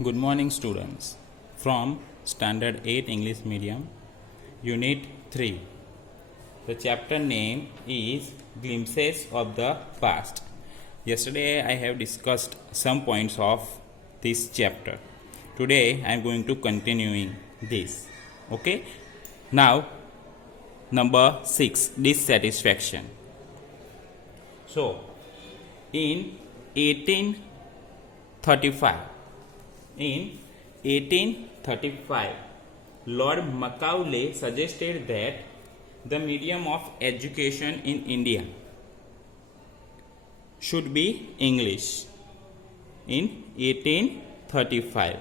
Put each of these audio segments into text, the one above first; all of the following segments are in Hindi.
Good morning, students. From Standard 8 English Medium, Unit 3. The chapter name is Glimpses of the Past. Yesterday, I have discussed some points of this chapter. Today, I am going to continuing this. Okay. Now, number 6, dissatisfaction. So, in 1835, Lord Macaulay suggested that the medium of education in India should be English. In 1835,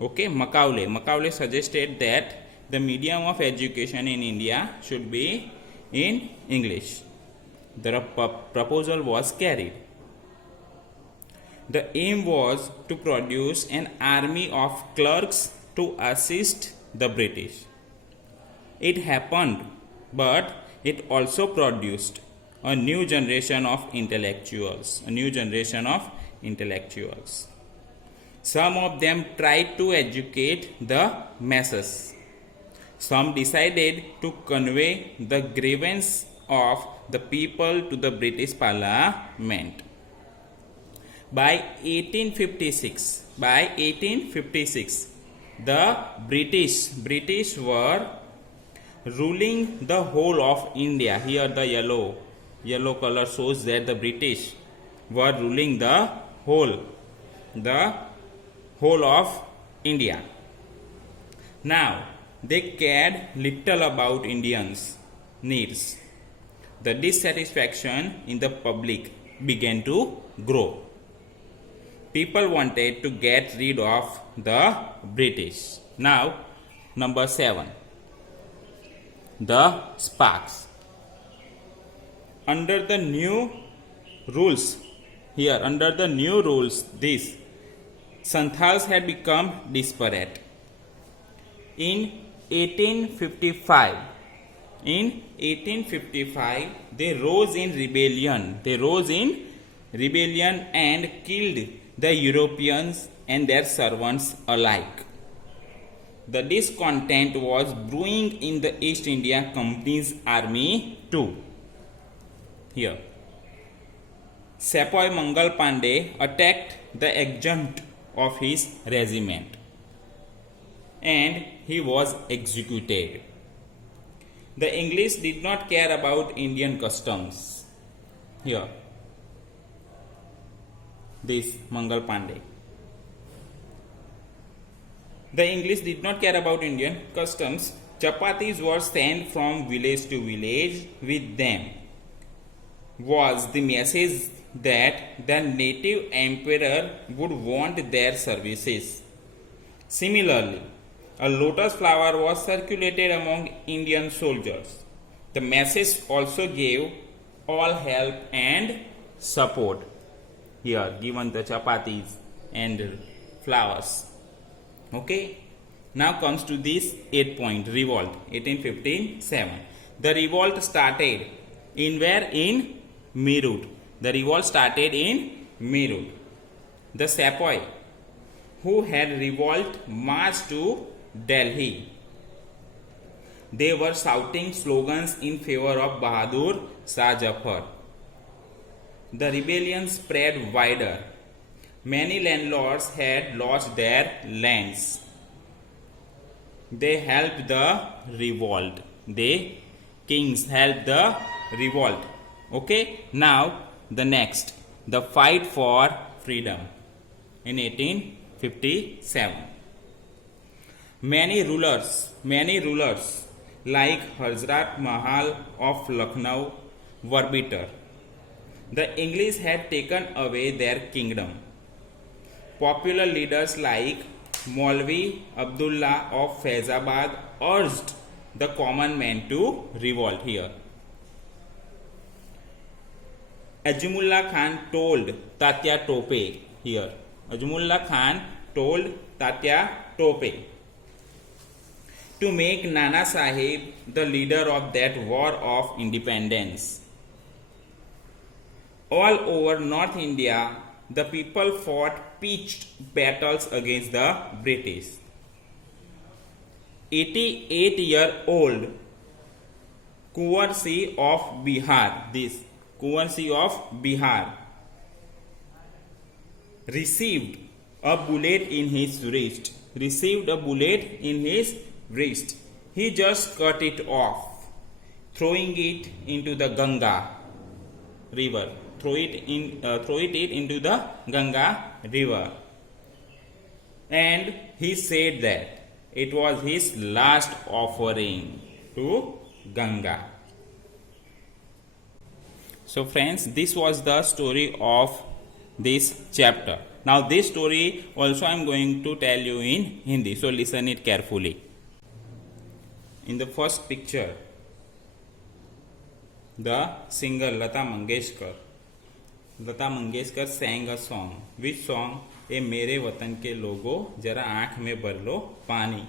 okay, Macaulay suggested that the medium of education in India should be in English. The proposal was carried. The aim was to produce an army of clerks to assist the British. It happened, but it also produced a new generation of intellectuals. Some of them tried to educate the masses. Some decided to convey the grievance of the people to the British Parliament. By 1856, the British were ruling the whole of India. Here the yellow color shows that the British were ruling the whole of India. Now they cared little about Indians' needs. The dissatisfaction in the public began to grow. People wanted to get rid of the British. Now, number 7, the Sparks. Under the new rules, these Santhals had become desperate. In 1855, they rose in rebellion and killed the Europeans and their servants alike. The discontent was brewing in the East India Company's army too. Here, Sepoy Mangal Pandey attacked the adjutant of his regiment and he was executed. The English did not care about Indian customs. Here, this Mangal Pandey. The English did not care about Indian customs. Chapatis were sent from village to village. With them was the message that the native emperor would want their services. Similarly, a lotus flower was circulated among Indian soldiers. The message also gave all help and support. Here given the chapatis and flowers. Okay. Now comes to this 8 point revolt, 1857. The revolt started in where? In Meerut. The Sepoy who had revolt marched to Delhi. They were shouting slogans in favor of Bahadur Shah Zafar. The rebellion spread wider. Many landlords had lost their lands. They helped the revolt. The kings helped the revolt. Okay. Now the next, the fight for freedom in 1857. Many rulers like Hazrat Mahal of Lucknow were bitter. The English had taken away their kingdom. Popular leaders like Maulvi Abdullah of Faizabad urged the common man to revolt. Here, Ajamullah Khan told Tatya Tope. Here, Ajamullah Khan told Tatya Tope to make Nana Sahib the leader of that war of independence. All over North India, the people fought pitched battles against the British. 88-year-old Kunwar Singh of Bihar, this Kunwar Singh of Bihar, received a bullet in his wrist. Received a bullet in his wrist. He just cut it off, throwing it into the Ganga river. Throw it into the Ganga river. And he said that it was his last offering to Ganga. So friends, this was the story of this chapter. Now this story also I am going to tell you in Hindi, so listen it carefully. In the first picture, the singer Lata Mangeshkar sang a song. Which song? ए मेरे वतन के लोगों जरा आंख में भर लो पानी,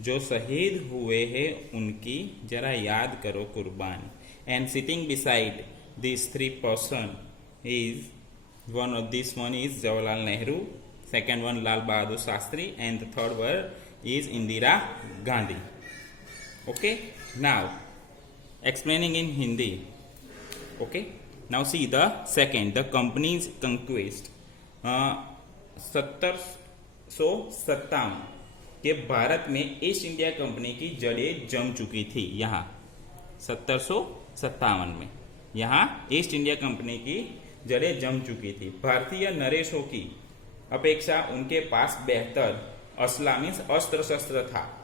जो शहीद हुए हैं उनकी जरा याद करो कुर्बानी. And sitting beside these three person is this one is Jawaharlal Nehru, second one Lal Bahadur Shastri, and the third one is Indira Gandhi. Okay, now explaining in Hindi. Okay, now see the second, the company's conquest. 1757 के भारत में ईस्ट इंडिया कंपनी की जड़ें जम चुकी थी. यहाँ 1757 में यहाँ ईस्ट इंडिया कंपनी की जड़ें जम चुकी थी. भारतीय नरेशों की अपेक्षा उनके पास बेहतर असला मीन्स अस्त्र शस्त्र था.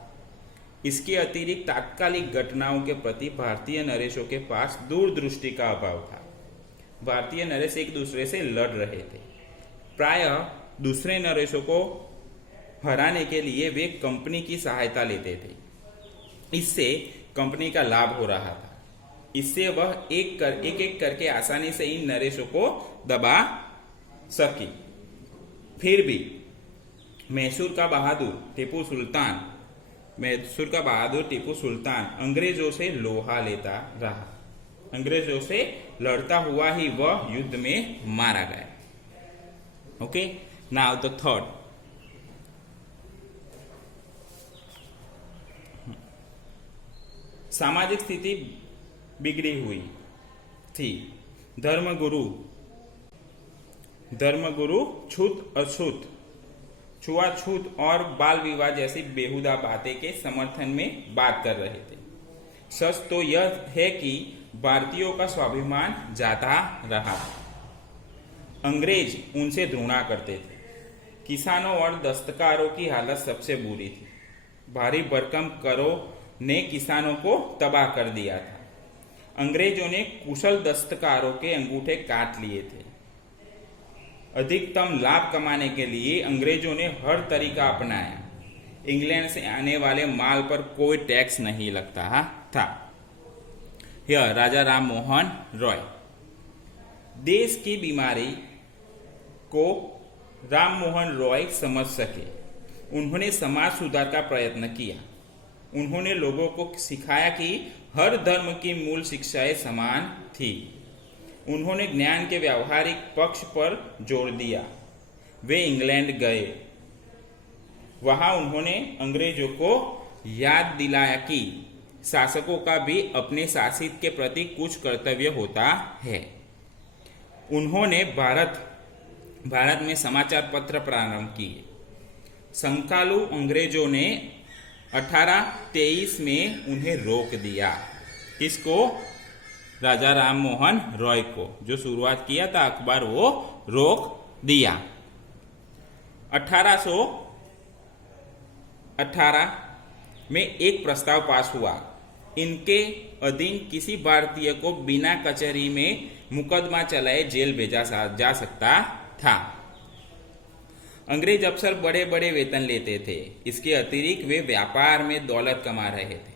इसके अतिरिक्त तात्कालिक घटनाओं के प्रति भारतीय नरेशों के पास दूरदृष्टि का अभाव था. भारतीय नरेश एक दूसरे से लड़ रहे थे. प्रायः दूसरे नरेशों को हराने के लिए वे कंपनी की सहायता लेते थे. इससे कंपनी का लाभ हो रहा था. इससे वह एक एक करके आसानी से इन नरेशों को दबा सकी. फिर भी मैसूर का बहादुर टीपू सुल्तान अंग्रेजों से लोहा लेता रहा. अंग्रेजों से लड़ता हुआ ही वह युद्ध में मारा गया. Okay, now the third. सामाजिक स्थिति बिगड़ी हुई थी. धर्मगुरु छूत अछूत, छुआछूत और बाल विवाह जैसी बेहुदा बातें के समर्थन में बात कर रहे थे. सच तो यह है कि भारतीयों का स्वाभिमान जाता रहा. अंग्रेज उनसे घृणा करते थे. किसानों और दस्तकारों की हालत सबसे बुरी थी. भारी भरकम करों ने किसानों को तबाह कर दिया था. अंग्रेजों ने कुशल दस्तकारों के अंगूठे काट लिए थे. अधिकतम लाभ कमाने के लिए अंग्रेजों ने हर तरीका अपनाया. इंग्लैंड से आने वाले माल पर कोई टैक्स नहीं लगता था. यह राजा राम मोहन रॉय. देश की बीमारी को राम मोहन रॉय समझ सके. उन्होंने समाज सुधार का प्रयत्न किया. उन्होंने लोगों को सिखाया कि हर धर्म की मूल शिक्षाएं समान थी. उन्होंने ज्ञान के व्यावहारिक पक्ष पर जोर दिया. वे इंग्लैंड गए. वहां उन्होंने अंग्रेजों को याद दिलाया कि शासकों का भी अपने शासित के प्रति कुछ कर्तव्य होता है. उन्होंने भारत में समाचार पत्र प्रारंभ किए. संकालू अंग्रेजों ने 1823 में उन्हें रोक दिया. किसको? राजा राम मोहन रॉय को. जो शुरुआत किया था अखबार वो रोक दिया. 1818 में एक प्रस्ताव पास हुआ. इनके अधीन किसी भारतीय को बिना कचहरी में मुकदमा चलाए जेल भेजा जा सकता था. अंग्रेज अफसर बड़े बड़े वेतन लेते थे. इसके अतिरिक्त वे व्यापार में दौलत कमा रहे थे.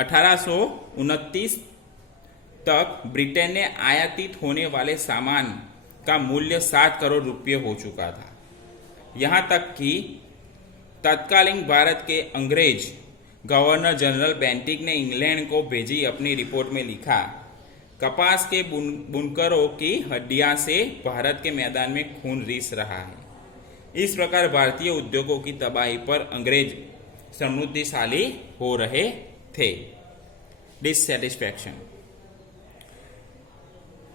1829 तक ब्रिटेन ने आयातित होने वाले सामान का मूल्य 7 करोड़ रुपये हो चुका था. यहां तक कि तत्कालीन भारत के अंग्रेज गवर्नर जनरल बेंटिक ने इंग्लैंड को भेजी अपनी रिपोर्ट में लिखा, कपास के बुनकरों की हड्डियां से भारत के मैदान में खून रिस रहा है। इस प्रकार भारतीय उद्योगों की तबाही पर अंग्रेज समृद्धिशाली हो रहे थे। डिससेटिस्फैक्शन।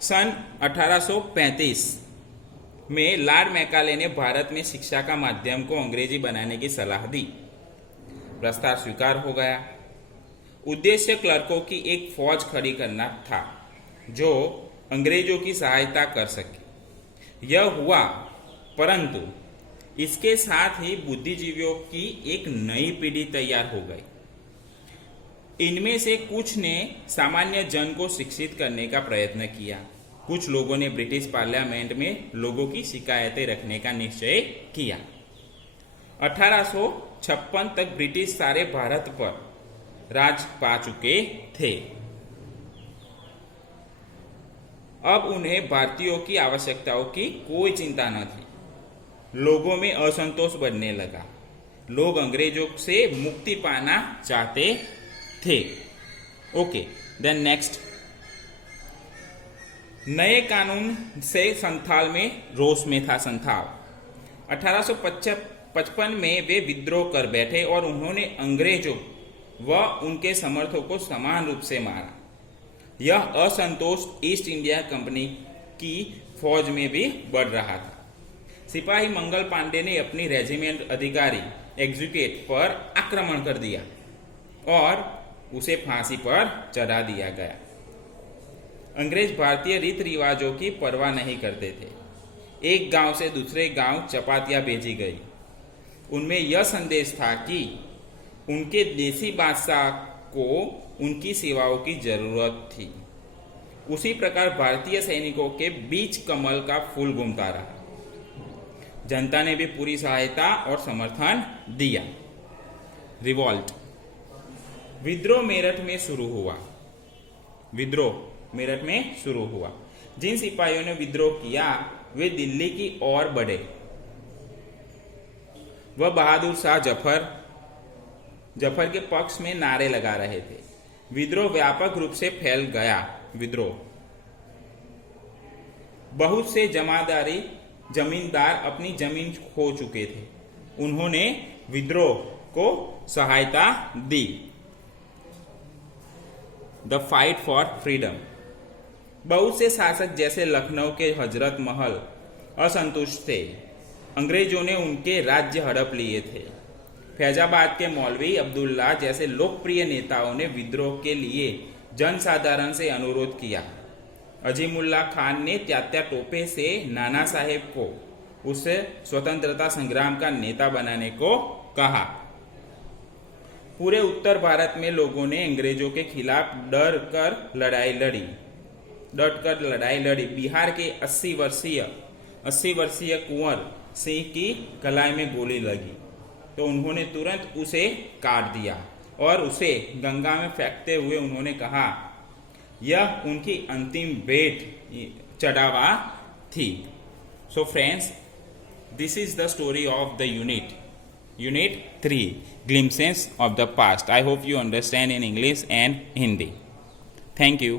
सन 1835 में लॉर्ड मैकाले ने भारत में शिक्षा का माध्यम को अंग्रेजी बनाने की सलाह दी। प्रस्ताव स्वीकार हो गया। उद्देश्य क्लर्कों की एक फौज खड़ी करना था जो अंग्रेजों की सहायता कर सके। यह हुआ, परंतु इसके साथ ही बुद्धिजीवियों की एक नई पीढ़ी तैयार हो गई। इनमें से कुछ ने सामान्य जन को शिक्षित करने का प्रयत्न किया। कुछ लोगों ने ब्रिटिश पार्लियामेंट में लोगों की शिकायतें रखने का निश्चय किया। 1856 तक ब्रिटिश सारे भारत पर राज पा चुके थे। अब उन्हें भारतीयों की आवश्यकताओं की कोई चिंता न थी। लोगों में असंतोष बढ़ने लगा। लोग अंग्रेजों से मुक्ति पाना चाहते थे। Okay, then next. नए कानून से संथाल में रोष में था संथाल। 1855 में वे विद्रोह कर बैठे और उन्होंने अंग्रेजों व उनके समर्थकों को समान रूप से मारा। यह असंतोष ईस्ट इंडिया कंपनी की फौज में भी बढ़ रहा था। सिपाही मंगल पांडे ने अपनी रेजिमेंट अधिकारी एग्जीक्यूट पर आक्रमण कर दिया और उसे फांसी पर चढ़ा दिया गया। अंग्रेज भारतीय रीत रिवाजों की परवाह नहीं करते थे। एक गांव से दूसरे गांव चपातियां भेजी गई। उनमें यह संदेश था कि उनके देसी बादशाह को उनकी सेवाओं की जरूरत थी। उसी प्रकार भारतीय सैनिकों के बीच कमल का फूल घूमता रहा। जनता ने भी पूरी सहायता और समर्थन दिया। रिवॉल्ट। विद्रोह मेरठ में शुरू हुआ। विद्रोह मेरठ में शुरू हुआ। जिन सिपाहियों ने विद्रोह किया वे दिल्ली की ओर बढ़े। वह बहादुर शाह जफर के पक्ष में नारे लगा रहे थे। विद्रोह व्यापक रूप से फैल गया। बहुत से जमींदार अपनी जमीन खो चुके थे। उन्होंने विद्रोह को सहायता दी। The fight for freedom. बहुत से शासक जैसे लखनऊ के हजरत महल असंतुष्ट थे। अंग्रेजों ने उनके राज्य हड़प लिए थे। फैजाबाद के मौलवी अब्दुल्ला जैसे लोकप्रिय नेताओं ने विद्रोह के लिए जनसाधारण से अनुरोध किया। अजीमुल्ला खान ने तात्या टोपे से नाना साहेब को उसे स्वतंत्रता संग्राम का नेता बनाने को कहा। पूरे उत्तर भारत में लोगों ने अंग्रेजों के खिलाफ डट कर लड़ाई लड़ी। बिहार के 80 वर्षीय कुंवर सिंह की कलाई में गोली लगी तो उन्होंने तुरंत उसे काट दिया और उसे गंगा में फेंकते हुए उन्होंने कहा यह उनकी अंतिम भेंट चढ़ावा थी। So friends, this is the story of the Unit 3, Glimpses of the Past. I hope you understand in English and Hindi. Thank you.